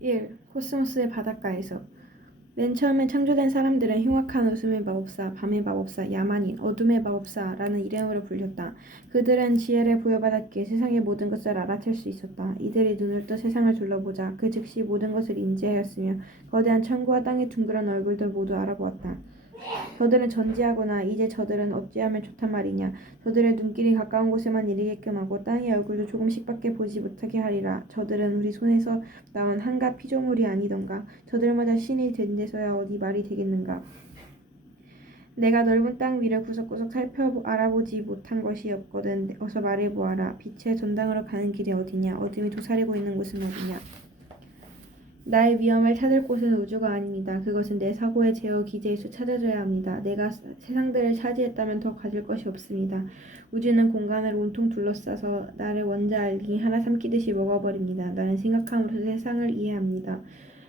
1. 코스모스의 바닷가에서 맨 처음에 창조된 사람들은 흉악한 웃음의 마법사, 밤의 마법사, 야만인, 어둠의 마법사라는 이름으로 불렸다. 그들은 지혜를 부여받았기에 세상의 모든 것을 알아챌 수 있었다. 이들이 눈을 떠 세상을 둘러보자 그 즉시 모든 것을 인지하였으며 거대한 천구와 땅의 둥그런 얼굴들 모두 알아보았다. 저들은 전지하거나 이제 저들은 어찌하면 좋단 말이냐. 저들의 눈길이 가까운 곳에만 이르게끔 하고 땅의 얼굴도 조금씩밖에 보지 못하게 하리라. 저들은 우리 손에서 나온 한갓 피조물이 아니던가. 저들마다 신이 된 데서야 어디 말이 되겠는가. 내가 넓은 땅 위를 구석구석 알아보지 못한 것이 없거든. 어서 말해보아라. 빛의 전당으로 가는 길이 어디냐. 어둠이 도사리고 있는 곳은 어디냐. 나의 위험을 찾을 곳은 우주가 아닙니다. 그것은 내 사고의 제어 기제에서 찾아져야 합니다. 내가 세상들을 차지했다면 더 가질 것이 없습니다. 우주는 공간을 온통 둘러싸서 나를 원자 알갱이 하나 삼키듯이 먹어버립니다. 나는 생각함으로써 세상을 이해합니다.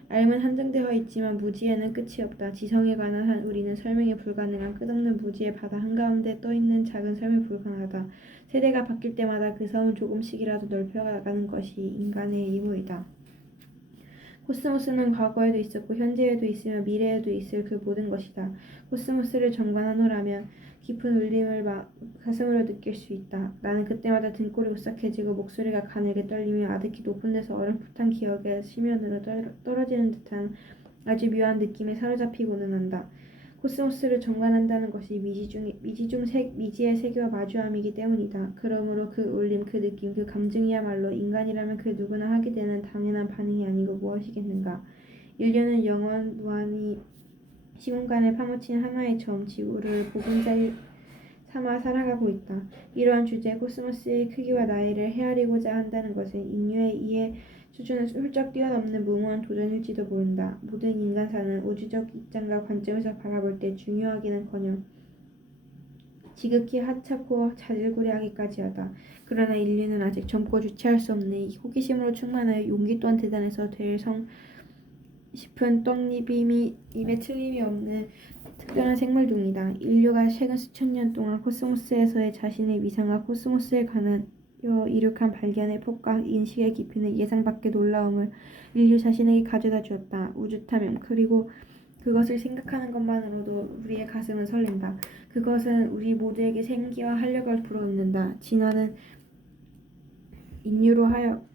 알면 한정되어 있지만 무지에는 끝이 없다. 지성에 관한 한 우리는 설명이 불가능한 끝없는 무지의 바다 한가운데 떠있는 작은 섬이 불가능하다. 세대가 바뀔 때마다 그 섬은 조금씩이라도 넓혀나가는 것이 인간의 의무이다. 코스모스는 과거에도 있었고 현재에도 있으며 미래에도 있을 그 모든 것이다. 코스모스를 정관한 후라면 깊은 울림을 가슴으로 느낄 수 있다. 나는 그때마다 등골이 오싹해지고 목소리가 가늘게 떨리며 아득히 높은 데서 어렴풋한 기억의 심연으로 떨어지는 듯한 아주 묘한 느낌에 사로잡히고는 한다. 코스모스를 정관한다는 것이 미지의 세계와 마주함이기 때문이다. 그러므로 그 울림, 그 느낌, 그 감정이야말로 인간이라면 그 누구나 하게 되는 당연한 반응이 아니고 무엇이겠는가. 인류는 영원 무한히 시공간을 파묻힌 하나의 점, 지구를 보금자리 삼아 살아가고 있다. 이러한 주제에 코스모스의 크기와 나이를 헤아리고자 한다는 것은 인류의 이해 수준을 훌쩍 뛰어넘는 무모한 도전일지도 모른다. 모든 인간사는 우주적 입장과 관점에서 바라볼 때 중요하기는커녕 지극히 하찮고 자질구레하기까지 하다. 그러나 인류는 아직 젊고 주체할 수 없는 이 호기심으로 충만하여 용기 또한 대단해서 될성 싶은 떡잎임에 틀림이 없는 특별한 생물종이다. 인류가 최근 수천 년 동안 코스모스에서의 자신의 위상과 코스모스에 관한 이룩한 발견의 폭과 인식의 깊이는 예상 밖의 놀라움을 인류 자신에게 가져다 주었다. 우주탐험 그리고 그것을 생각하는 것만으로도 우리의 가슴은 설렌다. 그것은 우리 모두에게 생기와 활력을 불어넣는다. 진화는 인류로 하여금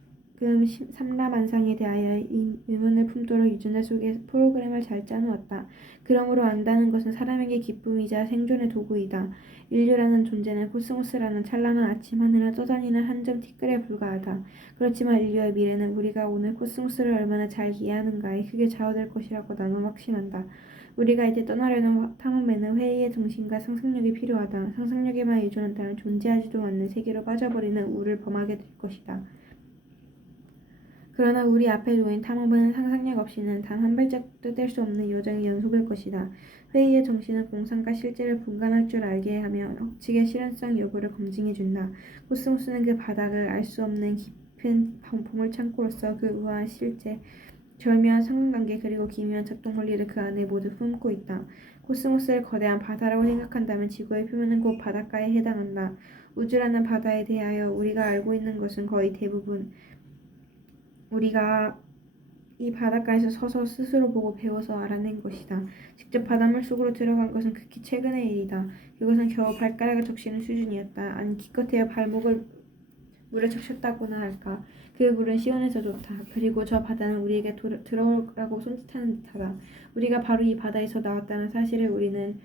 삼라만상에 대하여 의문을 품도록 유전자 속에 프로그램을 잘 짜놓았다. 그러므로 안다는 것은 사람에게 기쁨이자 생존의 도구이다. 인류라는 존재는 코스모스라는 찬란한 아침 하늘을 떠다니는 한 점 티끌에 불과하다. 그렇지만 인류의 미래는 우리가 오늘 코스모스를 얼마나 잘 이해하는가에 크게 좌우될 것이라고 나는 확신한다. 우리가 이제 떠나려는 탐험에는 회의의 정신과 상상력이 필요하다. 상상력에만 의존한다면 존재하지도 않는 세계로 빠져버리는 우를 범하게 될 것이다. 그러나 우리 앞에 놓인 탐험은 상상력 없이는 단 한 발짝도 뗄 수 없는 여정의 연속일 것이다. 회의의 정신은 공상과 실제를 분간할 줄 알게 하며 억측의 실현성 여부를 검증해준다. 코스모스는 그 바닥을 알 수 없는 깊은 보물창고로서 그 우아한 실제, 절묘한 상관관계 그리고 기묘한 작동 원리를 그 안에 모두 품고 있다. 코스모스를 거대한 바다라고 생각한다면 지구의 표면은 곧 바닷가에 해당한다. 우주라는 바다에 대하여 우리가 알고 있는 것은 거의 대부분 우리가 이 바닷가에서 서서 스스로 보고 배워서 알아낸 것이다. 직접 바닷물 속으로 들어간 것은 극히 최근의 일이다. 그것은 겨우 발가락을 적시는 수준이었다. 아니 기껏해야 발목을 물에 적셨다고나 할까. 그 물은 시원해서 좋다. 그리고 저 바다는 우리에게 들어오라고 손짓하는 듯하다. 우리가 바로 이 바다에서 나왔다는 사실을 우리는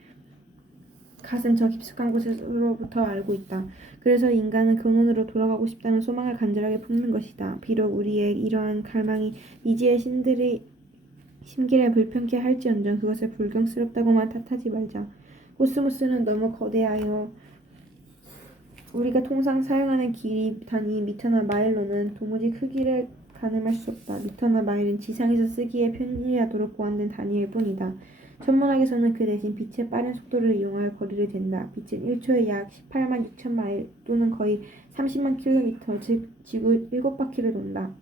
가슴 저 깊숙한 곳으로부터 알고 있다. 그래서 인간은 근원으로 돌아가고 싶다는 소망을 간절하게 품는 것이다. 비록 우리의 이러한 갈망이 미지의 신들의 심기를 불편케 할지언정 그것을 불경스럽다고만 탓하지 말자. 코스모스는 너무 거대하여 우리가 통상 사용하는 길이 단위 미터나 마일로는 도무지 크기를 가늠할 수 없다. 미터나 마일은 지상에서 쓰기에 편리하도록 고안된 단위일 뿐이다. 천문학에서는 그 대신 빛의 빠른 속도를 이용할 거리를 잰다. 빛은 1초에 약 18만 6천 마일 또는 거의 30만 킬로미터, 즉 지구 7바퀴를 돈다.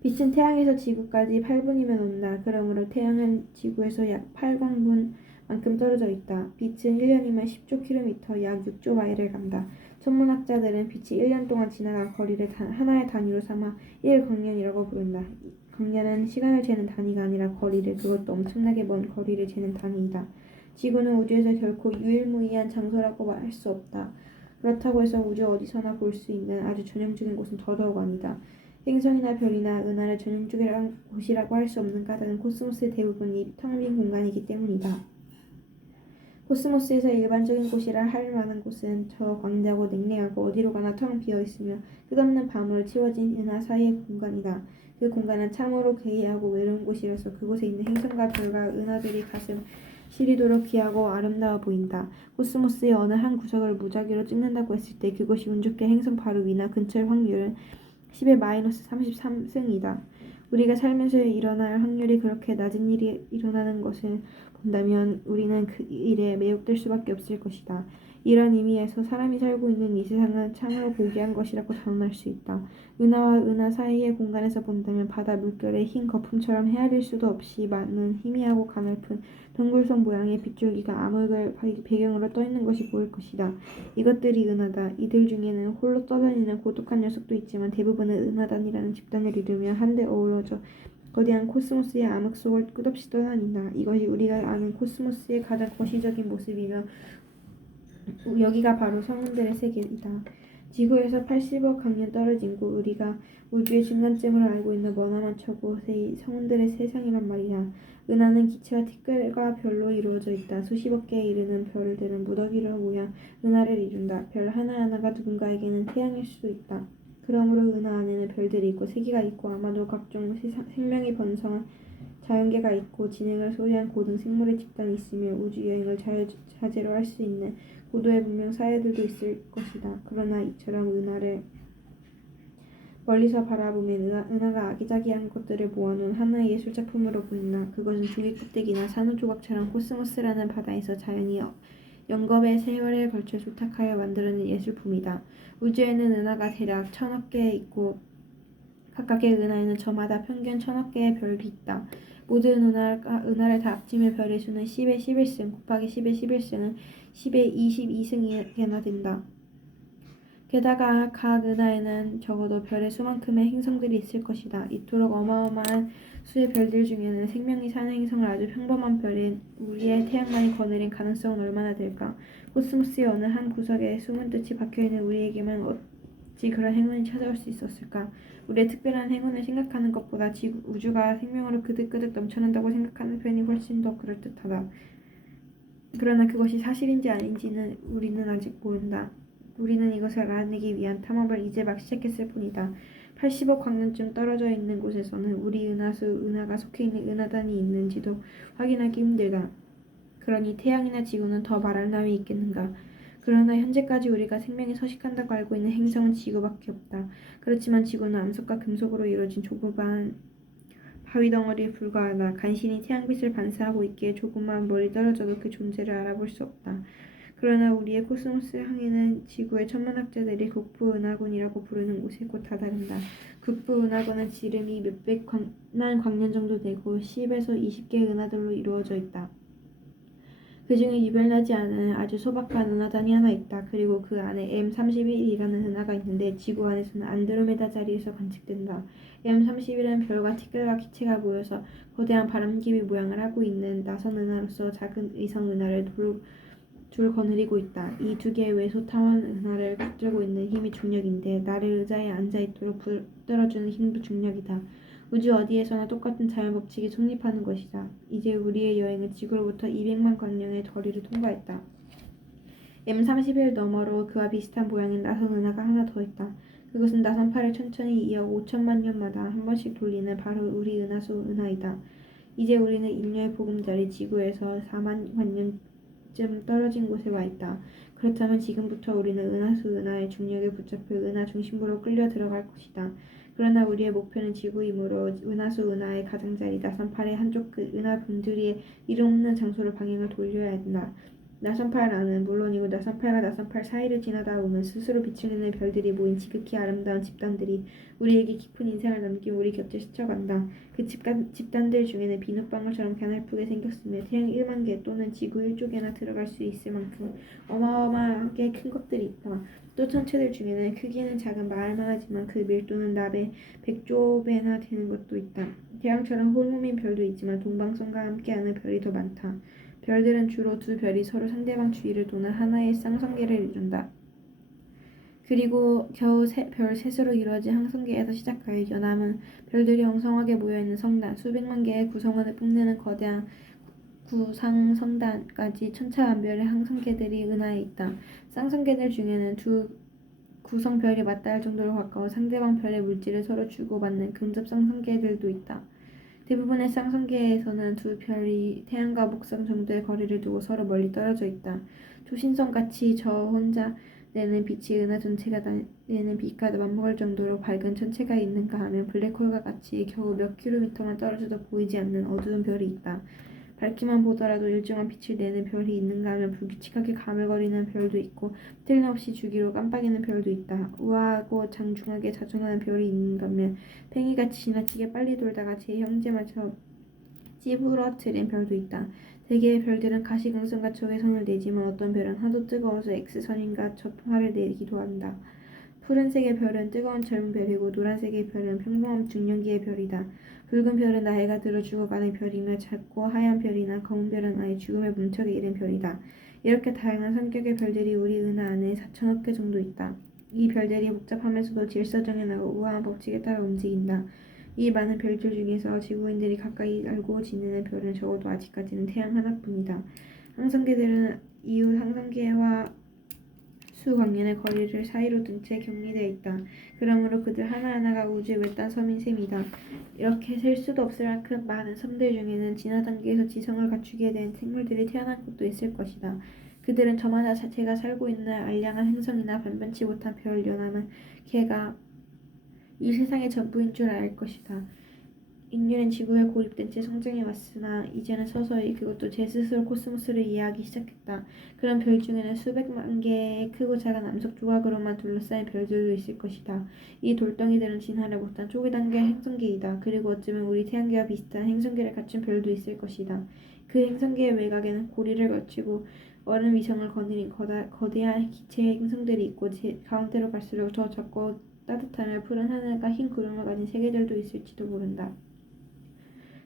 빛은 태양에서 지구까지 8분이면 온다. 그러므로 태양은 지구에서 약 8광분만큼 떨어져 있다. 빛은 1년이면 10조 킬로미터, 약 6조 마일을 간다. 천문학자들은 빛이 1년 동안 지나간 거리를 하나의 단위로 삼아 1광년이라고 부른다. 광년은 시간을 재는 단위가 아니라 거리를, 그것도 엄청나게 먼 거리를 재는 단위이다. 지구는 우주에서 결코 유일무이한 장소라고 할 수 없다. 그렇다고 해서 우주 어디서나 볼 수 있는 아주 전형적인 곳은 더더욱 아니다. 행성이나 별이나 은하를 전형적인 곳이라고 할 수 없는 까닭은 코스모스의 대부분이 텅 빈 공간이기 때문이다. 코스모스에서 일반적인 곳이라 할 만한 곳은 저 광대하고 냉랭하고 어디로 가나 텅 비어있으며 끝없는 밤으로 채워진 은하 사이의 공간이다. 그 공간은 참으로 괴이하고 외로운 곳이라서 그곳에 있는 행성과 별과 은하들이 가슴 시리도록 귀하고 아름다워 보인다. 코스모스의 어느 한 구석을 무작위로 찍는다고 했을 때 그것이 운 좋게 행성 바로 위나 근처의 확률은 10의 마이너스 33승이다. 우리가 살면서 일어날 확률이 그렇게 낮은 일이 일어나는 것을 본다면 우리는 그 일에 매혹될 수밖에 없을 것이다. 이런 의미에서 사람이 살고 있는 이 세상은 참으로 고귀한 것이라고 단언할 수 있다. 은하와 은하 사이의 공간에서 본다면 바다 물결의 흰 거품처럼 헤아릴 수도 없이 많은 희미하고 가늘픈 동글성 모양의 빗줄기가 암흑을 배경으로 떠있는 것이 보일 것이다. 이것들이 은하다. 이들 중에는 홀로 떠다니는 고독한 녀석도 있지만 대부분은 은하단이라는 집단을 이루며 한데 어우러져 거대한 코스모스의 암흑 속을 끝없이 떠다닌다. 이것이 우리가 아는 코스모스의 가장 거시적인 모습이며 여기가 바로 성운들의 세계이다. 지구에서 80억 광년 떨어진 곳, 우리가 우주의 중간쯤으로 알고 있는 머나먼 저곳의 성운들의 세상이란 말이야. 은하는 기체와 티끌과 별로 이루어져 있다. 수십억 개에 이르는 별들은 무더기로 모여 은하를 이룬다. 별 하나하나가 누군가에게는 태양일 수도 있다. 그러므로 은하 안에는 별들이 있고 세계가 있고 아마도 각종 생명이 번성한 자연계가 있고 지능을 소유한 고등 생물의 집단이 있으며 우주여행을 자유자재로 할 수 있는 고도의 문명 사회들도 있을 것이다. 그러나 이처럼 은하를 멀리서 바라보면 은하가 아기자기한 것들을 모아놓은 하나의 예술작품으로 보인다. 그것은 종이 껍데기나 산호조각처럼 코스모스라는 바다에서 자연이 영겁의 세월에 걸쳐 조탁하여 만들어낸 예술품이다. 우주에는 은하가 대략 1000억 개 있고 각각의 은하에는 저마다 평균 1000억 개의 별이 있다. 모든 은하를 다 합치면 별의 수는 10의 11승 곱하기 10의 11승은 10의 22승이나 된다. 게다가 각 은하에는 적어도 별의 수만큼의 행성들이 있을 것이다. 이토록 어마어마한 수의 별들 중에는 생명이 사는 행성을 아주 평범한 별인 우리의 태양만이 거느린 가능성은 얼마나 될까? 코스모스의 어느 한 구석에 숨은 뜻이 박혀있는 우리에게만 어찌 그런 행운이 찾아올 수 있었을까? 우리의 특별한 행운을 생각하는 것보다 우주가 생명으로 그득그득 넘쳐난다고 생각하는 편이 훨씬 더 그럴듯하다. 그러나 그것이 사실인지 아닌지는 우리는 아직 모른다. 우리는 이것을 알아내기 위한 탐험을 이제 막 시작했을 뿐이다. 80억 광년쯤 떨어져 있는 곳에서는 우리 은하가 속해 있는 은하단이 있는지도 확인하기 힘들다. 그러니 태양이나 지구는 더 말할 나위 있겠는가. 그러나 현재까지 우리가 생명이 서식한다고 알고 있는 행성은 지구밖에 없다. 그렇지만 지구는 암석과 금속으로 이루어진 조그만 바위덩어리에 불과하다. 간신히 태양빛을 반사하고 있기에 조금만 멀리 떨어져도 그 존재를 알아볼 수 없다. 그러나 우리의 코스모스 항해는 지구의 천문학자들이 국부은하군이라고 부르는 곳에 곧 다다른다. 국부은하군은 지름이 몇백만 광년 정도 되고 10에서 20개의 은하들로 이루어져 있다. 그 중에 유별나지 않은 아주 소박한 은하단이 하나 있다. 그리고 그 안에 M31이라는 은하가 있는데 지구 안에서는 안드로메다 자리에서 관측된다. M31은 별과 티끌과 기체가 모여서 거대한 바람개비 모양을 하고 있는 나선 은하로서 작은 의성 은하를 둘 거느리고 있다. 이 두 개의 외소 타원 은하를 붙들고 있는 힘이 중력인데 나를 의자에 앉아있도록 붙들어주는 힘도 중력이다. 우주 어디에서나 똑같은 자연 법칙이 성립하는 것이다. 이제 우리의 여행은 지구로부터 200만 광년의 거리를 통과했다. M31 너머로 그와 비슷한 모양의 나선 은하가 하나 더 있다. 그것은 나선팔을 천천히 2억 5천만 년마다 한 번씩 돌리는 바로 우리 은하수 은하이다. 이제 우리는 인류의 보금자리 지구에서 4만 광년쯤 떨어진 곳에 와 있다. 그렇다면 지금부터 우리는 은하수 은하의 중력에 붙잡혀 은하 중심부로 끌려 들어갈 것이다. 그러나 우리의 목표는 지구이므로 은하수 은하의 가장자리 나선팔의 한쪽 그 은하 분들이의 이름 없는 장소로 방향을 돌려야 한다. 나선팔 안은 물론이고 나선팔과 나선팔 사이를 지나다 보면 스스로 빛을 내는 별들이 모인 지극히 아름다운 집단들이 우리에게 깊은 인상을 남기고 우리 곁을 스쳐간다. 그 집단들 중에는 비눗방울처럼 가늘프게 생겼으며 태양 1만 개 또는 지구 1쪽에나 들어갈 수 있을 만큼 어마어마하게 큰 것들이 있다. 또 천체들 중에는 크기는 작은 마을만 하지만 그 밀도는 납의 100조 배나 되는 것도 있다. 태양처럼 홀몸인 별도 있지만 동방선과 함께하는 별이 더 많다. 별들은 주로 두 별이 서로 상대방 주위를 도는 하나의 쌍성계를 이룬다. 그리고 겨우 별 셋으로 이루어진 항성계에서 시작하여 연함은 별들이 엉성하게 모여있는 성단, 수백만 개의 구성원을 뽐내는 거대한 구상성단까지 천차만별의 항성계들이 은하에 있다. 쌍성계들 중에는 두 구성별이 맞닿을 정도로 가까워 상대방 별의 물질을 서로 주고받는 근접 쌍성계들도 있다. 대부분의 쌍성계에서는 두 별이 태양과 목성 정도의 거리를 두고 서로 멀리 떨어져 있다. 초신성같이 저 혼자 내는 빛이 은하 전체가 내는 빛과 맞먹을 정도로 밝은 천체가 있는가 하면 블랙홀과 같이 겨우 몇 킬로미터만 떨어져도 보이지 않는 어두운 별이 있다. 밝기만 보더라도 일정한 빛을 내는 별이 있는가 하면 불규칙하게 가물거리는 별도 있고 틀림없이 주기로 깜빡이는 별도 있다. 우아하고 장중하게 자전하는 별이 있는가 하면 팽이같이 지나치게 빨리 돌다가 제 형제마저 찌부러뜨린 별도 있다. 대개의 별들은 가시광선과 적외선을 내지만 어떤 별은 하도 뜨거워서 X선인가 전파를 내기도 한다. 푸른색의 별은 뜨거운 젊은 별이고 노란색의 별은 평범한 중년기의 별이다. 붉은 별은 나이가 들어 죽어가는 별이며 작고 하얀 별이나 검은 별은 아예 죽음의 문턱에 이른 별이다. 이렇게 다양한 성격의 별들이 우리 은하 안에 4천억 개 정도 있다. 이 별들이 복잡하면서도 질서정연하고 우아한 법칙에 따라 움직인다. 이 많은 별들 중에서 지구인들이 가까이 알고 지내는 별은 적어도 아직까지는 태양 하나뿐이다. 항성계들은 이웃 항성계와 수광년의 거리를 사이로 둔 채 격리되어 있다. 그러므로 그들 하나하나가 우주의 외딴 섬인 셈이다. 이렇게 셀 수도 없을 만큼 많은 섬들 중에는 진화 단계에서 지성을 갖추게 된 생물들이 태어난 곳도 있을 것이다. 그들은 저마다 제가 살고 있는 알량한 행성이나 변변치 못한 별 연함은 걔가 이 세상의 전부인 줄 알 것이다. 인류는 지구에 고립된 채 성장해 왔으나 이제는 서서히 그것도 제 스스로 코스모스를 이해하기 시작했다. 그런 별 중에는 수백만 개의 크고 작은 암석 조각으로만 둘러싸인 별들도 있을 것이다. 이 돌덩이들은 진화를 못한 초기 단계의 행성계이다. 그리고 어쩌면 우리 태양계와 비슷한 행성계를 갖춘 별도 있을 것이다. 그 행성계의 외곽에는 고리를 거치고 얼음 위성을 거느린 거대한 기체 행성들이 있고 가운데로 갈수록 더 작고 따뜻하며 푸른 하늘과 흰 구름을 가진 세계들도 있을지도 모른다.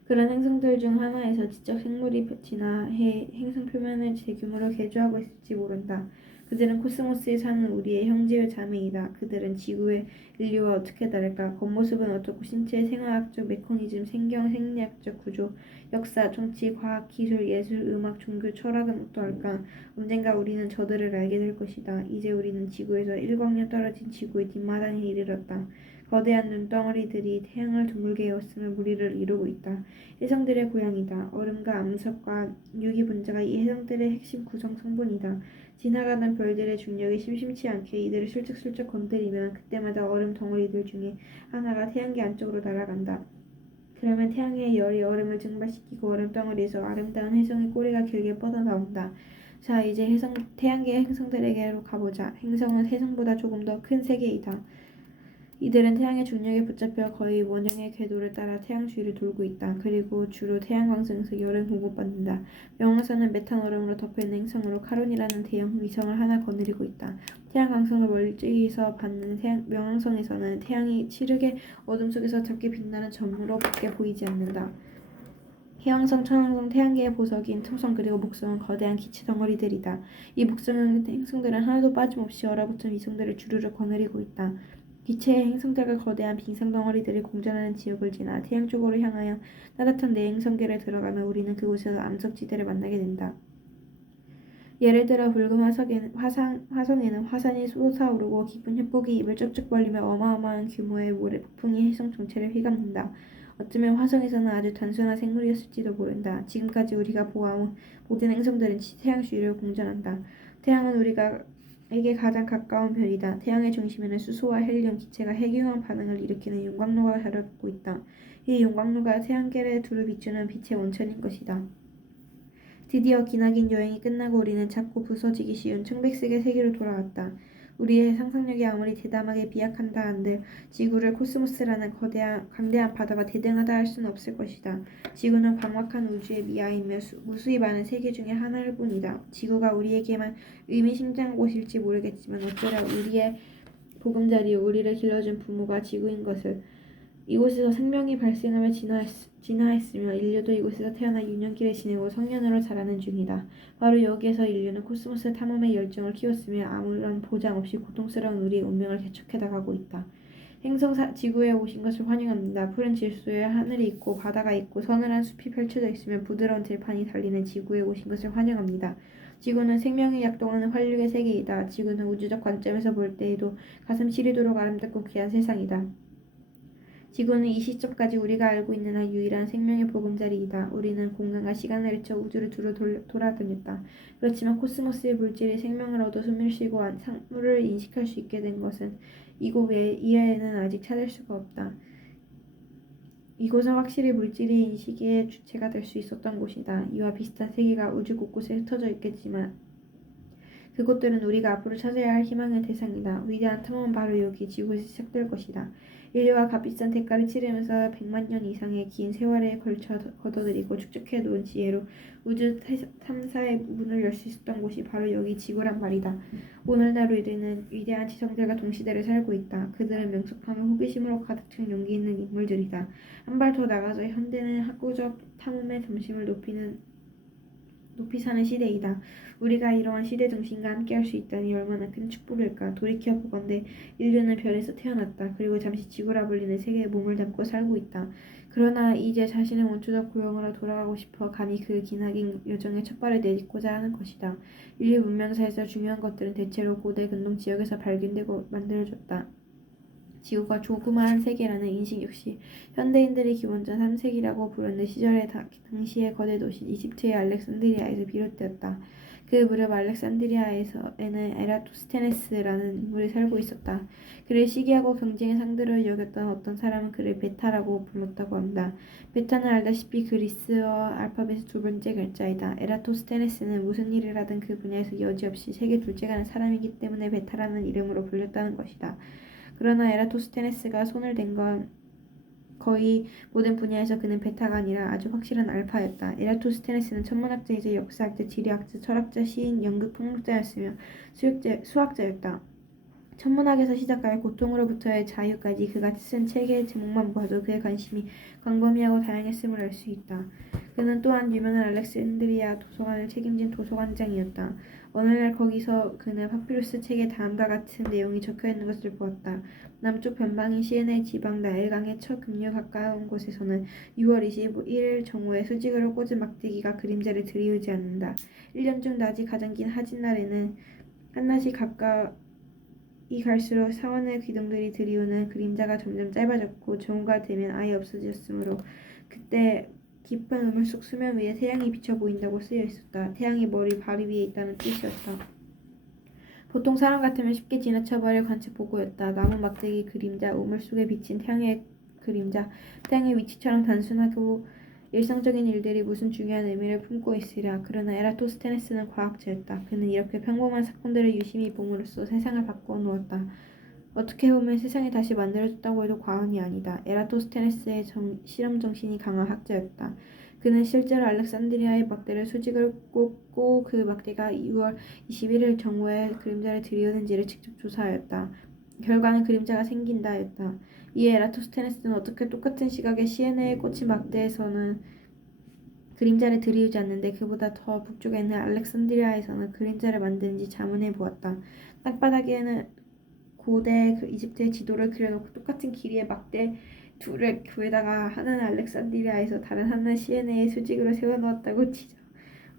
그런 행성들 중 하나에서 지적 생물이 진화해 행성 표면을 대규모로 개조하고 있을지 모른다. 그들은 코스모스에 사는 우리의 형제요 자매이다. 그들은 지구의 인류와 어떻게 다를까? 겉모습은 어떻고 신체의 생화학적 메커니즘, 생경, 생리학적 구조, 역사, 정치, 과학, 기술, 예술, 음악, 종교, 철학은 어떠할까? 언젠가 우리는 저들을 알게 될 것이다. 이제 우리는 지구에서 1광년 떨어진 지구의 뒷마당에 이르렀다. 거대한 눈덩어리들이 태양을 둥글게 에웠으며 무리를 이루고 있다. 혜성들의 고향이다. 얼음과 암석과 유기 분자가 이 혜성들의 핵심 구성 성분이다. 지나가던 별들의 중력이 심심치 않게 이들을 슬쩍슬쩍 건드리면 그때마다 얼음 덩어리들 중에 하나가 태양계 안쪽으로 날아간다. 그러면 태양의 열이 얼음을 증발시키고 얼음 덩어리에서 아름다운 혜성의 꼬리가 길게 뻗어나온다. 자, 이제 태양계의 행성들에게로 가보자. 행성은 혜성보다 조금 더 큰 세계이다. 이들은 태양의 중력에 붙잡혀 거의 원형의 궤도를 따라 태양 주위를 돌고 있다. 그리고 주로 태양광선에서 열을 공급받는다. 명왕선은 메탄 얼음으로 덮여있는 행성으로 카론이라는 대형 위성을 하나 거느리고 있다. 태양광선을 멀리서 받는 명왕성에서는 태양이 칠흑의 어둠 속에서 작게 빛나는 점으로 밖에 보이지 않는다. 해왕성, 천왕성, 태양계의 보석인 토성 그리고 목성은 거대한 기체 덩어리들이다. 이 목성의 행성들은 하나도 빠짐없이 얼어붙은 위성들을 주르륵 거느리고 있다. 기체의 행성들과 거대한 빙상 덩어리들이 공존하는 지역을 지나 태양 쪽으로 향하여 따뜻한 내행성계를 들어가면 우리는 그곳에서 암석지대를 만나게 된다. 예를 들어 붉은 화성에는 화산이 솟아오르고 깊은 협곡이 입을 쩍쩍 벌리며 어마어마한 규모의 모래폭풍이 해성 전체를 휘감는다. 어쩌면 화성에서는 아주 단순한 생물이었을지도 모른다. 지금까지 우리가 보아온 모든 행성들은 태양 주위를 공전한다. 태양은 우리에게 가장 가까운 별이다. 태양의 중심에는 수소와 헬륨, 기체가 핵융합 반응을 일으키는 용광로가 자리 잡고 있다. 이 용광로가 태양계를 두루 비추는 빛의 원천인 것이다. 드디어 기나긴 여행이 끝나고 우리는 작고 부서지기 쉬운 청백색의 세계로 돌아왔다. 우리의 상상력이 아무리 대담하게 비약한다 한들 지구를 코스모스라는 강대한 바다가 대등하다 할 수는 없을 것이다. 지구는 광활한 우주의 미아이며 무수히 많은 세계 중의 하나일 뿐이다. 지구가 우리에게만 의미심장한 곳일지 모르겠지만 어쩌랴 우리의 보금자리 우리를 길러준 부모가 지구인 것을 이곳에서 생명이 발생하며 진화했으며 인류도 이곳에서 태어나 유년기를 지내고 성년으로 자라는 중이다. 바로 여기에서 인류는 코스모스 탐험의 열정을 키웠으며 아무런 보장 없이 고통스러운 우리의 운명을 개척해 나가고 있다. 지구에 오신 것을 환영합니다. 푸른 질소에 하늘이 있고 바다가 있고 서늘한 숲이 펼쳐져 있으며 부드러운 들판이 달리는 지구에 오신 것을 환영합니다. 지구는 생명이 약동하는 활력의 세계이다. 지구는 우주적 관점에서 볼 때에도 가슴 시리도록 아름답고 귀한 세상이다. 지구는 이 시점까지 우리가 알고 있는 한 유일한 생명의 보금자리이다. 우리는 공간과 시간을 헤쳐 우주를 두루 돌아다녔다. 그렇지만 코스모스의 물질이 생명을 얻어 숨을 쉬고 사물을 인식할 수 있게 된 것은 이곳 이외에는 아직 찾을 수가 없다. 이곳은 확실히 물질의 인식의 주체가 될 수 있었던 곳이다. 이와 비슷한 세계가 우주 곳곳에 흩어져 있겠지만 그곳들은 우리가 앞으로 찾아야 할 희망의 대상이다. 위대한 탐험은 바로 여기 지구에서 시작될 것이다. 인류가 값비싼 대가를 치르면서 100만 년 이상의 긴 세월에 걸쳐 거둬들이고 축적해 놓은 지혜로 우주 탐사의 문을 열 수 있었던 곳이 바로 여기 지구란 말이다. 오늘날 우리는 위대한 지성들과 동시대를 살고 있다. 그들은 명석하며 호기심으로 가득 찬 용기 있는 인물들이다. 한 발 더 나가서 현대는 학구적 탐험의 점심을 높이 사는 시대이다. 우리가 이러한 시대 중심과 함께할 수 있다니 얼마나 큰 축복일까. 돌이켜보건대 인류는 별에서 태어났다. 그리고 잠시 지구라 불리는 세계에 몸을 담고 살고 있다. 그러나 이제 자신의 원초적 고향으로 돌아가고 싶어 감히 그 기나긴 여정에 첫발을 내딛고자 하는 것이다. 인류 문명사에서 중요한 것들은 대체로 고대 근동 지역에서 발견되고 만들어졌다. 지구가 조그마한 세계라는 인식 역시 현대인들이 기원전 3세기라고 부르는 시절의 당시의 거대 도시 이집트의 알렉산드리아에서 비롯되었다. 그 무렵 알렉산드리아에는 에라토스테네스라는 인물이 살고 있었다. 그를 시기하고 경쟁의 상대로 여겼던 어떤 사람은 그를 베타라고 불렀다고 합니다. 베타는 알다시피 그리스어 알파벳의 두 번째 글자이다. 에라토스테네스는 무슨 일을 하든 그 분야에서 여지없이 세계 둘째가는 사람이기 때문에 베타라는 이름으로 불렸다는 것이다. 그러나 에라토스테네스가 손을 댄 건 거의 모든 분야에서 그는 베타가 아니라 아주 확실한 알파였다. 에라토스테네스는 천문학자이자 역사학자, 지리학자, 철학자, 시인, 연극 폭력자였으며 수학자였다. 천문학에서 시작하여 고통으로부터의 자유까지 그가 쓴 책의 제목만 봐도 그의 관심이 광범위하고 다양했음을 알 수 있다. 그는 또한 유명한 알렉산드리아 도서관을 책임진 도서관장이었다. 어느 날 거기서 그는 파피루스 책에 다음과 같은 내용이 적혀있는 것을 보았다. 남쪽 변방인 시에네 지방 나일강의 처금류 가까운 곳에서는 6월 21일 정오에 수직으로 꽂은 막대기가 그림자를 들이우지 않는다. 1년 중 낮이 가장 긴 하진날에는 한낮이 가까이 갈수록 사원의 기둥들이 들이우는 그림자가 점점 짧아졌고 정오가 되면 아예 없어졌으므로 그때 깊은 우물 속 수면 위에 태양이 비쳐 보인다고 쓰여 있었다. 태양이 머리 바위 위에 있다는 뜻이었다. 보통 사람 같으면 쉽게 지나쳐버릴 관측보고였다. 나무 막대기 그림자, 우물 속에 비친 태양의 그림자, 태양의 위치처럼 단순하고 일상적인 일들이 무슨 중요한 의미를 품고 있으랴. 그러나 에라토스테네스는 과학자였다. 그는 이렇게 평범한 사건들을 유심히 봄으로써 세상을 바꾸어 놓았다. 어떻게 보면 세상이 다시 만들어졌다고 해도 과언이 아니다. 에라토스테네스의 실험 정신이 강한 학자였다. 그는 실제로 알렉산드리아의 막대를 수직을 꽂고 그 막대가 6월 21일 정오에 그림자를 들이우는지를 직접 조사하였다. 결과는 그림자가 생긴다였다. 이에 에라토스테네스는 어떻게 똑같은 시각에 시에네에 꽂힌 막대에서는 그림자를 들이우지 않는데 그보다 더 북쪽에 있는 알렉산드리아에서는 그림자를 만드는지 자문해 보았다. 땅바닥에는 고대 이집트의 지도를 그려놓고 똑같은 길이의 막대 둘을 구에다가 하나는 알렉산드리아에서 다른 하나는 시에네의 수직으로 세워놓았다고 치자.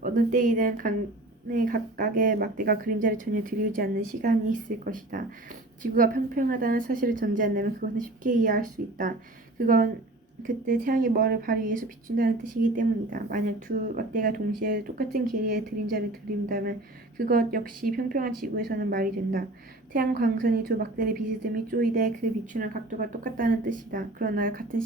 어느 때이든 간에 각각의 막대가 그림자를 전혀 들이우지 않는 시간이 있을 것이다. 지구가 평평하다는 사실을 전제한다면 그것은 쉽게 이해할 수 있다. 그건 그때 태양이 머리 발 위에서 비춘다는 뜻이기 때문이다. 만약 두 막대가 동시에 똑같은 길이의 그림자를 들이운다면 그것 역시 평평한 지구에서는 말이 된다. 태양 광선이 두 막대를 비스듬히 쪼이되 그 비추는 각도가 똑같다는 뜻이다. 그러나 같은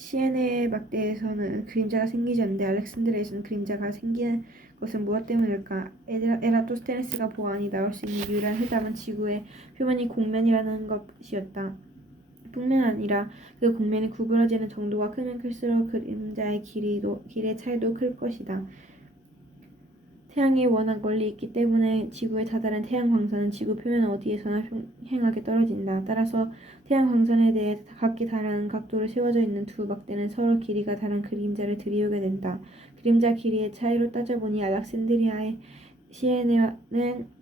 시에네 막대에서는 그림자가 생기지 않는데 알렉산드리아에서는 그림자가 생기는 것은 무엇 때문일까? 에라토스테네스가 보아하니 나올 수 있는 유일한 해답은 지구의 표면이 곡면이라는 것이었다. 뿐만 아니라 그 곡면이 구부러지는 정도가 크면 클수록 그림자의 길의 차이도 클 것이다. 태양이 워낙 멀리 있기 때문에 지구에 다다른 태양 광선은 지구 표면 어디에서나 평행하게 떨어진다. 따라서 태양 광선에 대해 각기 다른 각도로 세워져 있는 두 막대는 서로 길이가 다른 그림자를 들이우게 된다. 그림자 길이의 차이로 따져보니 알렉산드리아의 시에네는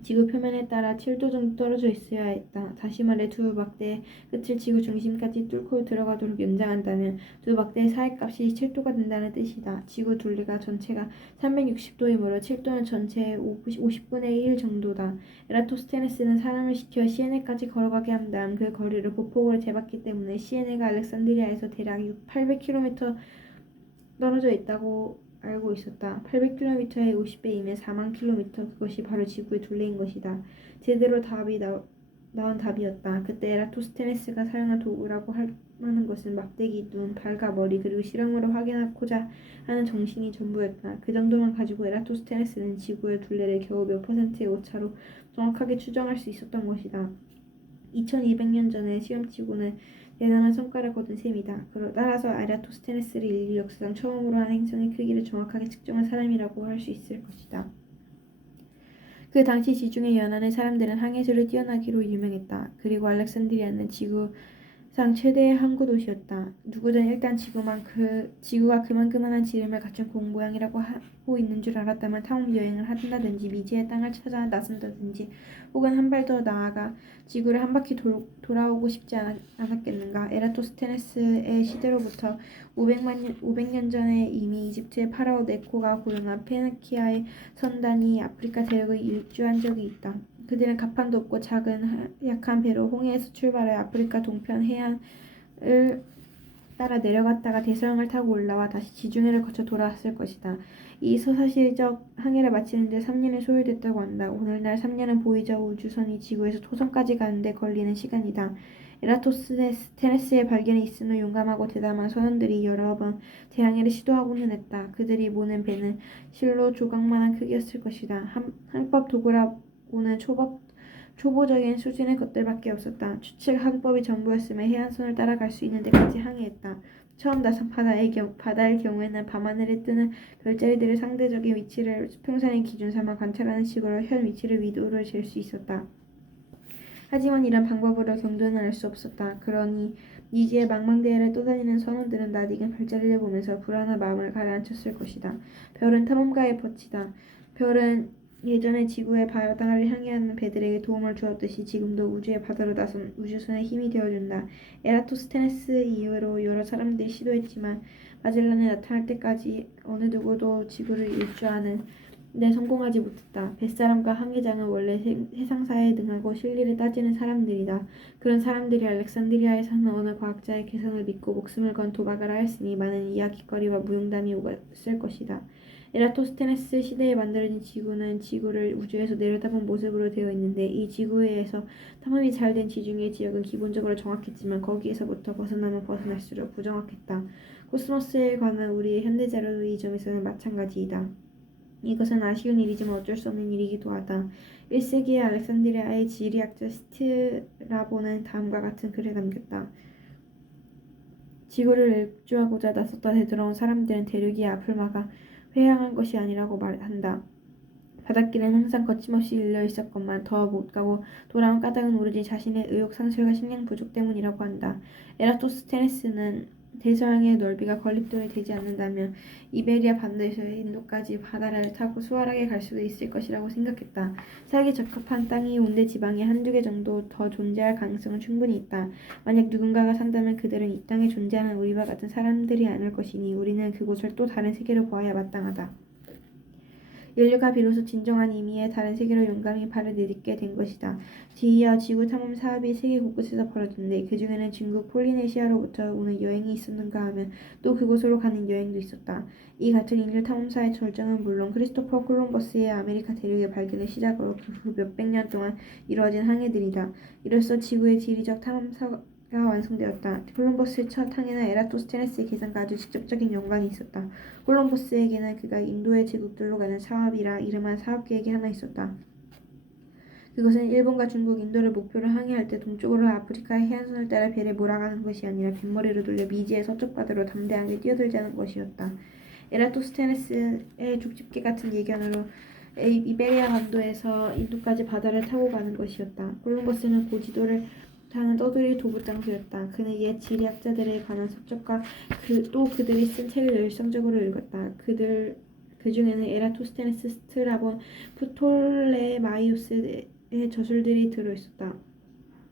지구 표면에 따라 7도 정도 떨어져 있어야 했다. 다시 말해 두 막대의 끝을 지구 중심까지 뚫고 들어가도록 연장한다면 두 막대의 사이값이 7도가 된다는 뜻이다. 지구 둘레가 전체가 360도이므로 7도는 전체의 50분의 1 정도다. 에라토스테네스는 사람을 시켜 시에네까지 걸어가게 한 다음 그 거리를 보폭으로 재봤기 때문에 시에네가 알렉산드리아에서 대략 800km 떨어져 있다고 알고 있었다. 800km의 50배이면 40,000km. 그것이 바로 지구의 둘레인 것이다. 제대로 나온 답이었다. 그때 에라토스테네스가 사용한 도구라고 할 만한 것은 막대기, 눈, 발과 머리 그리고 실험으로 확인하고자 하는 정신이 전부였다. 그 정도만 가지고 에라토스테네스는 지구의 둘레를 겨우 몇 퍼센트의 오차로 정확하게 추정할 수 있었던 것이다. 2200년 전에 시험치고는 대단한 성과를 거둔 셈이다. 따라서 에라토스테네스를 인류 역사상 처음으로 한 행성의 크기를 정확하게 측정한 사람이라고 할 수 있을 것이다. 그 당시 지중해 연안의 사람들은 항해술을 뛰어나기로 유명했다. 그리고 알렉산드리아는 지구상 최대의 항구 도시였다. 누구든 일단 지구가 그만한 지름을 갖춘 공 모양이라고 하고 있는 줄 알았다면 탐험 여행을 한다든지 미지의 땅을 찾아 나선다든지 혹은 한 발 더 나아가 지구를 한 바퀴 돌아오고 싶지 않았겠는가. 에라토스테네스의 시대로부터 500년 전에 이미 이집트의 파라오 네코가 고용한 페니키아의 선단이 아프리카 대륙을 일주한 적이 있다. 그들은 갑판도 없고 작은 약한 배로 홍해에서 출발해 아프리카 동편 해안을 따라 내려갔다가 대서양을 타고 올라와 다시 지중해를 거쳐 돌아왔을 것이다. 이 서사시적 항해를 마치는 데 3년이 소요됐다고 한다. 오늘날 3년은 보이저 우주선이 지구에서 토성까지 가는 데 걸리는 시간이다. 에라토스테네스의 발견이 있은 후 용감하고 대담한 선원들이 여러 번 대항해를 시도하고는 했다. 그들이 모는 배는 실로 조각만한 크기였을 것이다. 항법 도구라고는 초보적인 수준의 것들밖에 없었다. 추측 항법이 전부였으며 해안선을 따라갈 수 있는 데까지 항해했다. 처음 나선 바다의 경우에는 밤하늘에 뜨는 별자리들의 상대적인 위치를 수평선의 기준 삼아 관찰하는 식으로 현 위치를 위도를 잴 수 있었다. 하지만 이런 방법으로 경도는 알 수 없었다. 그러니 미지의 망망대해를 떠다니는 선원들은 낯익은 별자리를 보면서 불안한 마음을 가라앉혔을 것이다. 별은 탐험가의 법치다. 별은 예전에 지구의 바다를 향해하는 배들에게 도움을 주었듯이 지금도 우주의 바다로 나선 우주선의 힘이 되어준다. 에라토스테네스 이후로 여러 사람들이 시도했지만 마젤란에 나타날 때까지 어느 누구도 지구를 일주하는 데 성공하지 못했다. 뱃사람과 항해장은 원래 세상사에 능하고 실리를 따지는 사람들이다. 그런 사람들이 알렉산드리아에 사는 어느 과학자의 계산을 믿고 목숨을 건 도박을 하였으니 많은 이야깃거리와 무용담이 오갔을 것이다. 에라토스테네스 시대에 만들어진 지구는 지구를 우주에서 내려다본 모습으로 되어 있는데 이 지구에서 탐험이 잘 된 지중해 지역은 기본적으로 정확했지만 거기에서부터 벗어나면 벗어날수록 부정확했다. 코스모스에 관한 우리의 현대 자료도 이 점에서는 마찬가지이다. 이것은 아쉬운 일이지만 어쩔 수 없는 일이기도 하다. 1세기의 알렉산드리아의 지리학자 스트라보는 다음과 같은 글을 남겼다. 지구를 일주하고자 나섰다 되돌아온 사람들은 대륙이 앞을 막아 회항한 것이 아니라고 말한다. 바닷길은 항상 거침없이 열려 있었건만 더 못 가고 돌아온 까닭은 오로지 자신의 의욕 상실과 식량 부족 때문이라고 한다. 에라토스테네스는 대서양의 넓이가 걸림돌이 되지 않는다면 이베리아 반도에서 인도까지 바다를 타고 수월하게 갈 수도 있을 것이라고 생각했다. 살기 적합한 땅이 온대 지방에 한두 개 정도 더 존재할 가능성은 충분히 있다. 만약 누군가가 산다면 그들은 이 땅에 존재하는 우리와 같은 사람들이 아닐 것이니 우리는 그곳을 또 다른 세계로 보아야 마땅하다. 인류가 비로소 진정한 의미의 다른 세계로 용감히 발을 내딛게 된 것이다. 뒤이어 지구 탐험 사업이 세계 곳곳에서 벌어졌는데 그 중에는 중국 폴리네시아로부터 오는 여행이 있었는가 하면 또 그곳으로 가는 여행도 있었다. 이 같은 인류 탐험사의 절정은 물론 크리스토퍼 콜럼버스의 아메리카 대륙의 발견을 시작으로 그 후 몇백 년 동안 이루어진 항해들이다. 이로써 지구의 지리적 탐험사가 완성되었다. 콜럼버스의 첫 항해는 에라토스테네스의 계산과 아주 직접적인 연관이 있었다. 콜럼버스에게는 그가 인도의 제국들로 가는 사업이라 이름한 사업계획이 하나 있었다. 그것은 일본과 중국, 인도를 목표로 항해할 때 동쪽으로 아프리카의 해안선을 따라 배를 몰아가는 것이 아니라 뱃머리를 돌려 미지의 서쪽 바다로 담대하게 뛰어들자는 것이었다. 에라토스테네스의 족집게 같은 예견으로 이베리아 반도에서 인도까지 바다를 타고 가는 것이었다. 콜럼버스는 고지도를 타는 떠돌이 도구 장수였다. 그는 옛 지리학자들에 관한 서적과 또 그들이 쓴 책을 열성적으로 읽었다. 그 중에는 에라토스테네스, 스트라본, 프톨레마이오스의 저술들이 들어있었다.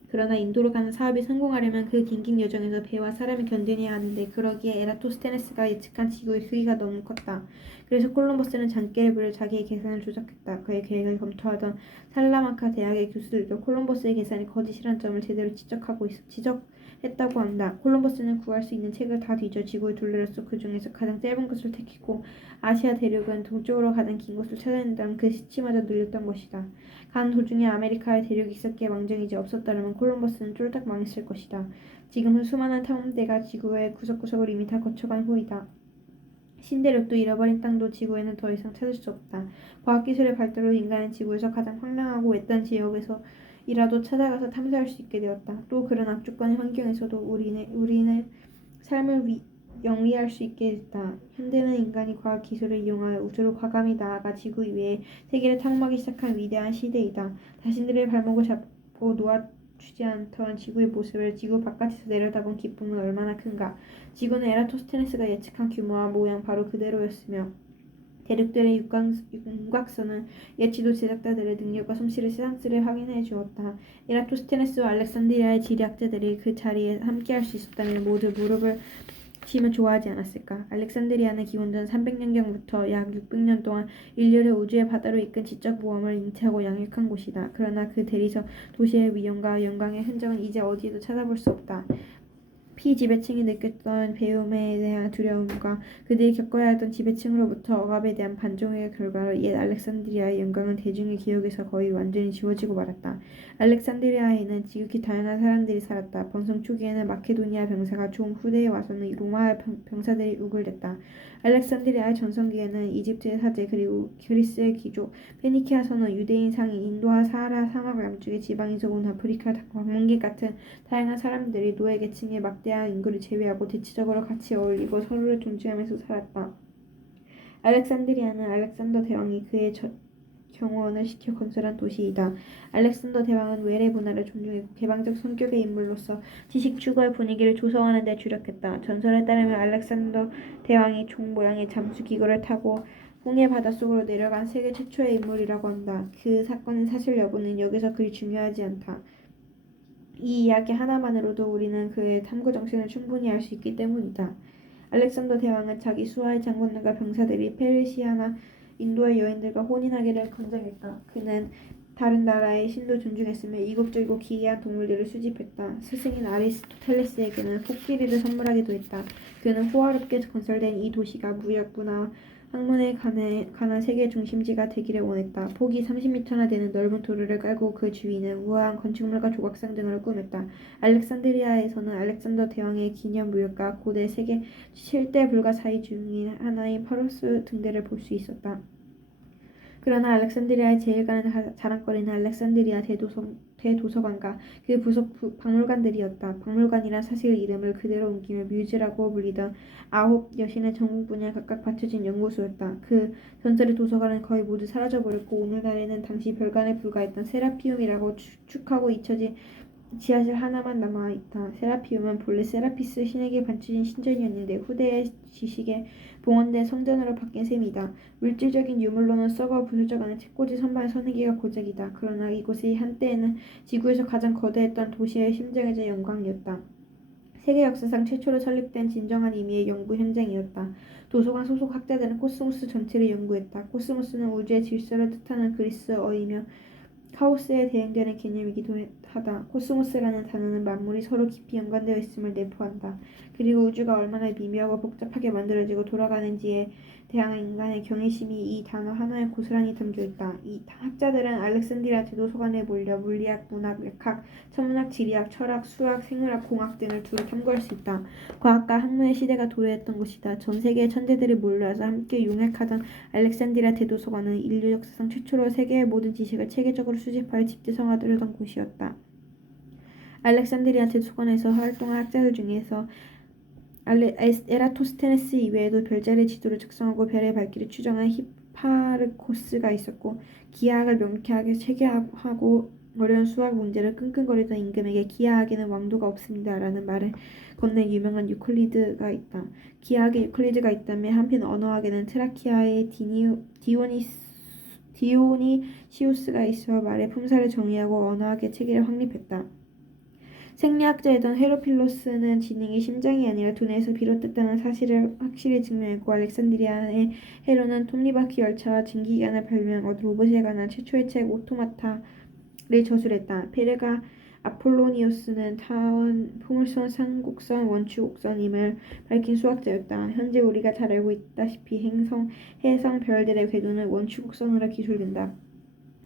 그러나 인도로 가는 사업이 성공하려면 그 긴긴 여정에서 배와 사람이 견뎌내야 하는데 그러기에 에라토스테네스가 예측한 지구의 크기가 너무 컸다. 그래서 콜럼버스는 잔꾀를 부려 자기의 계산을 조작했다. 그의 계획을 검토하던 살라만카 대학의 교수들도 콜럼버스의 계산이 거짓이란 점을 제대로 지적했다고 한다. 콜럼버스는 구할 수 있는 책을 다 뒤져 지구를 둘러렸어. 그 중에서 가장 짧은 것을 택했고 아시아 대륙은 동쪽으로 가는 긴 곳을 찾아낸다면 그 시치마저 늘렸던 것이다. 간 도중에 아메리카에 대륙이 있었기에 망정이지 없었다면 콜럼버스는 쫄딱 망했을 것이다. 지금은 수많은 탐험대가 지구의 구석구석을 이미 다 거쳐간 후이다. 신대륙도 잃어버린 땅도 지구에는 더 이상 찾을 수 없다. 과학기술의 발달로 인간은 지구에서 가장 황량하고 외딴 지역에서이라도 찾아가서 탐사할 수 있게 되었다. 또 그런 악조건의 환경에서도 우리는 삶을 영위할 수 있게 됐다. 현대는 인간이 과학기술을 이용하여 우주로 과감히 나아가 지구 이외의 세계를 탐험하기 시작한 위대한 시대이다. 자신들의 발목을 잡고 놓아주지 않던 지구의 모습을 지구 바깥에서 내려다본 기쁨은 얼마나 큰가. 지구는 에라토스테네스가 예측한 규모와 모양 바로 그대로였으며 대륙들의 윤곽선은 옛 지도 제작자들의 능력과 솜씨를 새삼스레 확인해 주었다. 에라토스테네스와 알렉산드리아의 지리학자들이 그 자리에 함께할 수 있었다면 모두 무릎을 치면 좋아하지 않았을까. 알렉산드리아는 기원전 300년경부터 약 600년 동안 인류를 우주의 바다로 이끈 지적 모험을 잉태하고 양육한 곳이다. 그러나 그 대리석 도시의 위엄과 영광의 흔적은 이제 어디에도 찾아볼 수 없다. 피지배층이 느꼈던 배움에 대한 두려움과 그들이 겪어야 했던 지배층으로부터 억압에 대한 반종의 결과로 옛 알렉산드리아의 영광은 대중의 기억에서 거의 완전히 지워지고 말았다. 알렉산드리아에는 지극히 다양한 사람들이 살았다. 번성 초기에는 마케도니아 병사가 좀 후대에 와서는 로마 병사들이 우글댔다. 알렉산드리아의 전성기에는 이집트의 사제 그리고 그리스의 귀족, 페니키아 선원, 유대인 상인, 인도와 사하라 사막 남쪽의 지방에서 온 아프리카 광문객 같은 다양한 사람들이 노예 계층의 막대한 인구를 제외하고 대체적으로 같이 어울리고 서로를 존중하면서 살았다. 알렉산드리아는 알렉산더 대왕이 그의 경호원을 시켜 건설한 도시이다. 알렉산더 대왕은 외래 문화를 존중했고 개방적 성격의 인물로서 지식 추구의 분위기를 조성하는 데 주력했다. 전설에 따르면 알렉산더 대왕이 종 모양의 잠수 기구를 타고 홍해 바닷속으로 내려간 세계 최초의 인물이라고 한다. 그 사건의 사실 여부는 여기서 그리 중요하지 않다. 이 이야기 하나만으로도 우리는 그의 탐구 정신을 충분히 알 수 있기 때문이다. 알렉산더 대왕은 자기 수하의 장군들과 병사들이 페르시아나 인도의 여인들과 혼인하기를 권장했다. 그는 다른 나라의 신도 존중했으며 이국적이고 기이한 동물들을 수집했다. 스승인 아리스토텔레스에게는 코끼리를 선물하기도 했다. 그는 호화롭게 건설된 이 도시가 무역, 문화, 학문에 관한 세계 중심지가 되기를 원했다. 폭이 30m나 되는 넓은 도로를 깔고 그 주위는 우아한 건축물과 조각상 등으로 꾸몄다. 알렉산드리아에서는 알렉산더 대왕의 기념무역과 고대 세계 7대 불가사의 중인 하나인 파로스 등대를 볼 수 있었다. 그러나 알렉산드리아의 제일 가는 자랑거리는 알렉산드리아 대도서관과 그 부속 박물관들이었다. 박물관이란 사실 이름을 그대로 옮기며 뮤즈라고 불리던 9 여신의 전공 분야에 각각 받쳐진 연구소였다. 그 전설의 도서관은 거의 모두 사라져버렸고 오늘날에는 당시 별관에 불과했던 세라피움이라고 축하고 잊혀진 지하실 하나만 남아있다. 세라피움은 본래 세라피스 신에게 바쳐진 신전이었는데 후대의 지식에 봉헌된 성전으로 바뀐 셈이다. 물질적인 유물로는 썩어 부서져가는 책꽂이 선반의 서늘기가 고작이다. 그러나 이곳이 한때에는 지구에서 가장 거대했던 도시의 심장이자 영광이었다. 세계 역사상 최초로 설립된 진정한 의미의 연구 현장이었다. 도서관 소속 학자들은 코스모스 전체를 연구했다. 코스모스는 우주의 질서를 뜻하는 그리스어이며 카오스에 대응되는 개념이기도 하다. 코스모스라는 단어는 만물이 서로 깊이 연관되어 있음을 내포한다. 그리고 우주가 얼마나 미묘하고 복잡하게 만들어지고 돌아가는지에 대항한 인간의 경외심이 이 단어 하나에 고스란히 담겨있다. 이 학자들은 알렉산드리아 대도서관에 몰려 물리학, 문학, 역학, 천문학, 지리학, 철학, 수학, 생물학, 공학 등을 두루 탐구할 수 있다. 과학과 학문의 시대가 도래했던 것이다. 전 세계의 천재들이 몰려와서 함께 융합하던 알렉산드리아 대도서관은 인류 역사상 최초로 세계의 모든 지식을 체계적으로 수집하여 집대성하려던 곳이었다. 알렉산드리아 대도서관에서 활동한 학자들 중에서 에라토스테네스 이외에도 별자리 지도를 작성하고 별의 밝기를 추정한 히파르코스가 있었고, 기하학을 명쾌하게 체계하고 어려운 수학 문제를 끙끙거리던 임금에게 기하학에는 왕도가 없습니다 라는 말을 건넨 유명한 유클리드가 있다. 기하학에 유클리드가 있다면 한편 언어학에는 트라키아의 디오니시우스가 있어 말의 품사를 정의하고 언어학의 체계를 확립했다. 생리학자이던 헤로필로스는 지능이 심장이 아니라 두뇌에서 비롯됐다는 사실을 확실히 증명했고, 알렉산드리아의 헤로는 톱니바퀴 열차와 증기기관을 발명한 로봇에 관한 최초의 책 오토마타를 저술했다. 페르가 아폴로니우스는 타원 포물선 삼국선 원추곡선임을 밝힌 수학자였다. 현재 우리가 잘 알고 있다시피 해성 별들의 궤도는 원추곡선으로 기술된다.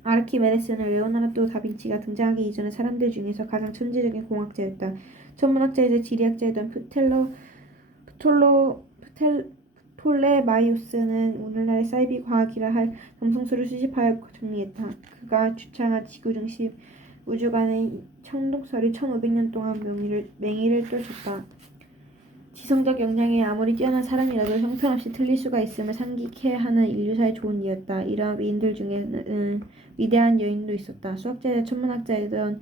아르키메데스는 레오나르도 다빈치가 등장하기 이전의 사람들 중에서 가장 천재적인 공학자였다. 천문학자이자 지리학자이던 프톨레마이오스는 오늘날의 사이비 과학이라 할 점성술을 수집하여 정리했다. 그가 주창한 지구 중심 우주관의 천동설이 1500년 동안 맹위를 떨쳤다. 지성적 역량이 아무리 뛰어난 사람이라도 형편없이 틀릴 수가 있음을 상기케 하는 인류사의 좋은 예였다. 이러한 위인들 중에는 위대한 여인도 있었다. 수학자이자 천문학자이던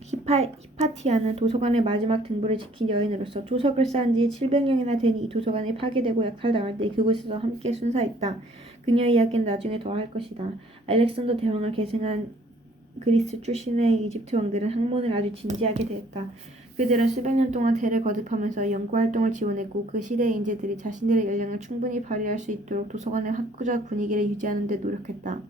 히파티아는 도서관의 마지막 등불을 지킨 여인으로서 조석을 쌓은 지 700년이나 된 이 도서관이 파괴되고 약탈당할 때 그곳에서 함께 순사했다. 그녀의 이야기는 나중에 더 할 것이다. 알렉산더 대왕을 계승한 그리스 출신의 이집트 왕들은 학문을 아주 진지하게 대했다. 그들은 수백 년 동안 대를 거듭하면서 연구활동을 지원했고, 그 시대의 인재들이 자신들의 역량을 충분히 발휘할 수 있도록 도서관의 학구적 분위기를 유지하는 데 노력했다.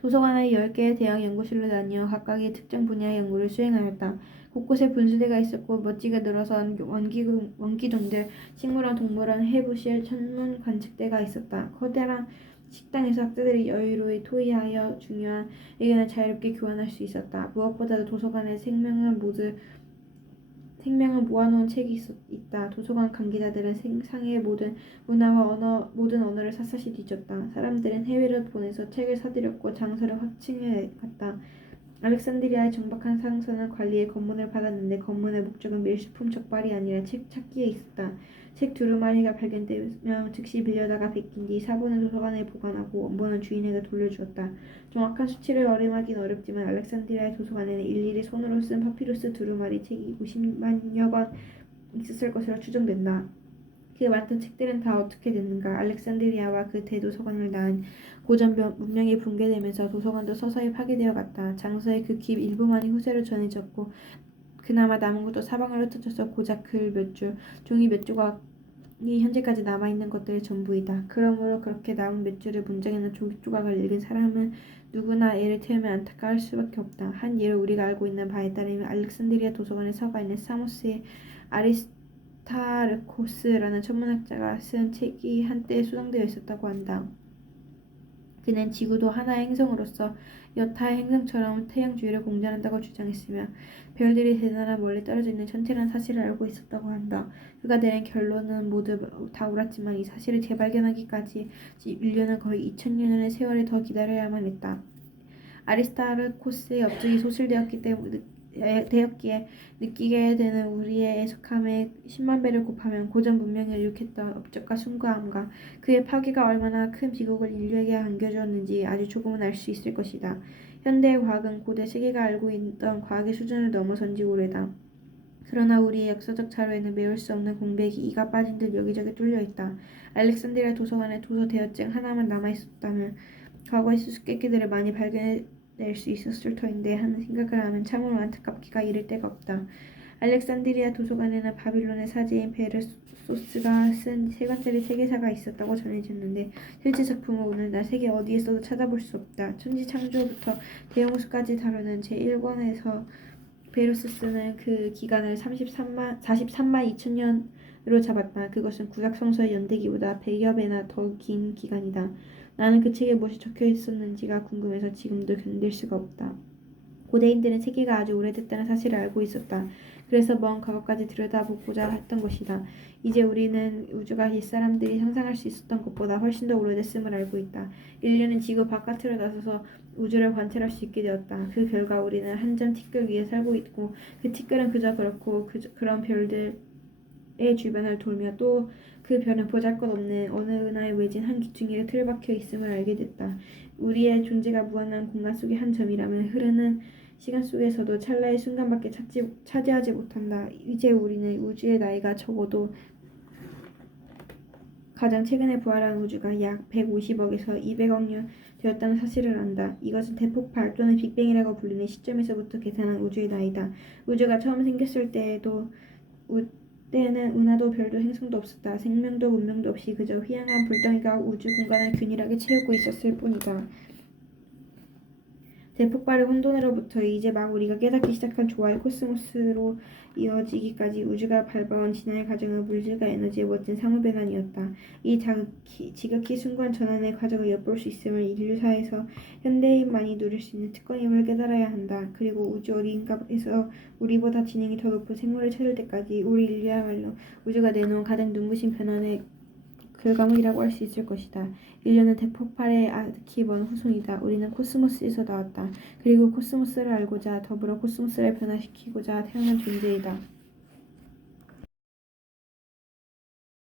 도서관의 10개의 대형 연구실로 나뉘어 각각의 특정 분야의 연구를 수행하였다. 곳곳에 분수대가 있었고, 멋지게 늘어선 원기둥들, 식물원, 동물원, 해부실, 천문 관측대가 있었다. 커다란 식당에서 학자들이 여유로이 토의하여 중요한 의견을 자유롭게 교환할 수 있었다. 무엇보다도 도서관에 생명을 모아놓은 책이 있다. 도서관 관계자들은 세상의 모든 문화와 모든 언어를 샅샅이 뒤졌다. 사람들은 해외로 보내서 책을 사들였고 장소를 확증해 갔다. 알렉산드리아의 정박한 상선은 관리의 검문을 받았는데, 검문의 목적은 밀수품 적발이 아니라 책 찾기에 있었다. 책 두루마리가 발견되면 즉시 빌려다가 베낀 뒤 사본은 도서관에 보관하고 원본은 주인에게 돌려주었다. 정확한 수치를 어림하긴 어렵지만 알렉산드리아의 도서관에는 일일이 손으로 쓴 파피루스 두루마리 책이 50만여 권 있었을 것으로 추정된다. 그 많던 책들은 다 어떻게 됐는가? 알렉산드리아와 그 대도서관을 낳은 고전 문명이 붕괴되면서 도서관도 서서히 파괴되어 갔다. 장서의 극히 일부만이 후세로 전해졌고, 그나마 남은 것도 사방으로 흩어져서 고작 글 몇 줄, 종이 몇 조각이 현재까지 남아있는 것들의 전부이다. 그러므로 그렇게 남은 몇 줄의 문장이나 종이 조각을 읽은 사람은 누구나 애를 태우며 안타까울 수밖에 없다. 한 예로 우리가 알고 있는 바에 따르면 알렉산드리아 도서관에 서가 있는 사모스의 아리스타르코스라는 천문학자가 쓴 책이 한때 수정되어 있었다고 한다. 그는 지구도 하나의 행성으로서 여타의 행성처럼 태양 주위를 공전한다고 주장했으며, 별들이 대단한 멀리 떨어져 있는 천체라는 사실을 알고 있었다고 한다. 그가 내린 결론은 모두 다 옳았지만 이 사실을 재발견하기까지 인류는 거의 2000년의 세월을 더 기다려야만 했다. 아리스타르코스의 업적이 되었기에 느끼게 되는 우리의 애석함에 10만 배를 곱하면 고전 문명을 일으켰던 업적과 숭고함과 그의 파괴가 얼마나 큰 비극을 인류에게 안겨주었는지 아주 조금은 알 수 있을 것이다. 현대의 과학은 고대 세계가 알고 있던 과학의 수준을 넘어선 지 오래다. 그러나 우리의 역사적 자료에는 메울 수 없는 공백이 이가 빠진 듯 여기저기 뚫려 있다. 알렉산드리아 도서관에 도서 대여증 하나만 남아 있었다면 과거의 수수께끼들을 많이 발견해낼 수 있었을 터인데 하는 생각을 하면 참으로 안타깝기가 이를 데가 없다. 알렉산드리아 도서관에는 바빌론의 사제인 베르소스가 쓴 3권짜리 세계사가 있었다고 전해졌는데, 실제 작품은 오늘날 세계 어디에서도 찾아볼 수 없다. 천지창조부터 대홍수까지 다루는 제1권에서 베르소스는 그 기간을 43만 2천 년을 잡았다. 그것은 구약성서의 연대기보다 100여 배나 더 긴 기간이다. 나는 그 책에 무엇이 적혀 있었는지가 궁금해서 지금도 견딜 수가 없다. 고대인들은 세계가 아주 오래됐다는 사실을 알고 있었다. 그래서 먼 과거까지 들여다보고자 했던 것이다. 이제 우리는 우주가 옛사람들이 상상할 수 있었던 것보다 훨씬 더 오래됐음을 알고 있다. 인류는 지구 바깥으로 나서서 우주를 관찰할 수 있게 되었다. 그 결과 우리는 한 점 티끌 위에 살고 있고 그 티끌은 그저 그렇고 그런 별들의 주변을 돌며 또 그 별은 보잘것없는 어느 은하에 외진 한 기퉁이에 틀박혀 있음을 알게 됐다. 우리의 존재가 무한한 공간 속의 한 점이라면 흐르는 시간 속에서도 찰나의 순간밖에 차지하지 못한다. 이제 우리는 우주의 나이가 적어도 가장 최근에 부활한 우주가 약 150억에서 200억 년 되었다는 사실을 안다. 이것은 대폭발 또는 빅뱅이라고 불리는 시점에서부터 계산한 우주의 나이다. 우주가 처음 생겼을 때에는 은하도 별도 행성도 없었다. 생명도 문명도 없이 그저 휘황한 불덩이가 우주 공간을 균일하게 채우고 있었을 뿐이다. 대폭발의 혼돈으로부터 이제 막 우리가 깨닫기 시작한 조화의 코스모스로 이어지기까지 우주가 밟아온 지난해 과정은 물질과 에너지의 멋진 상호변환이었다. 이 지극히 숭고한 전환의 과정을 엿볼 수 있음을 인류사에서 현대인만이 누릴 수 있는 특권임을 깨달아야 한다. 그리고 우주 어딘가에서 우리보다 지능이 더 높은 생물을 찾을 때까지 우리 인류야말로 우주가 내놓은 가장 눈부신 변환의 결과물이라고 할 수 있을 것이다. 인류는 대폭발의 아득히 먼 후손이다. 우리는 코스모스에서 나왔다. 그리고 코스모스를 알고자 더불어 코스모스를 변화시키고자 태어난 존재이다.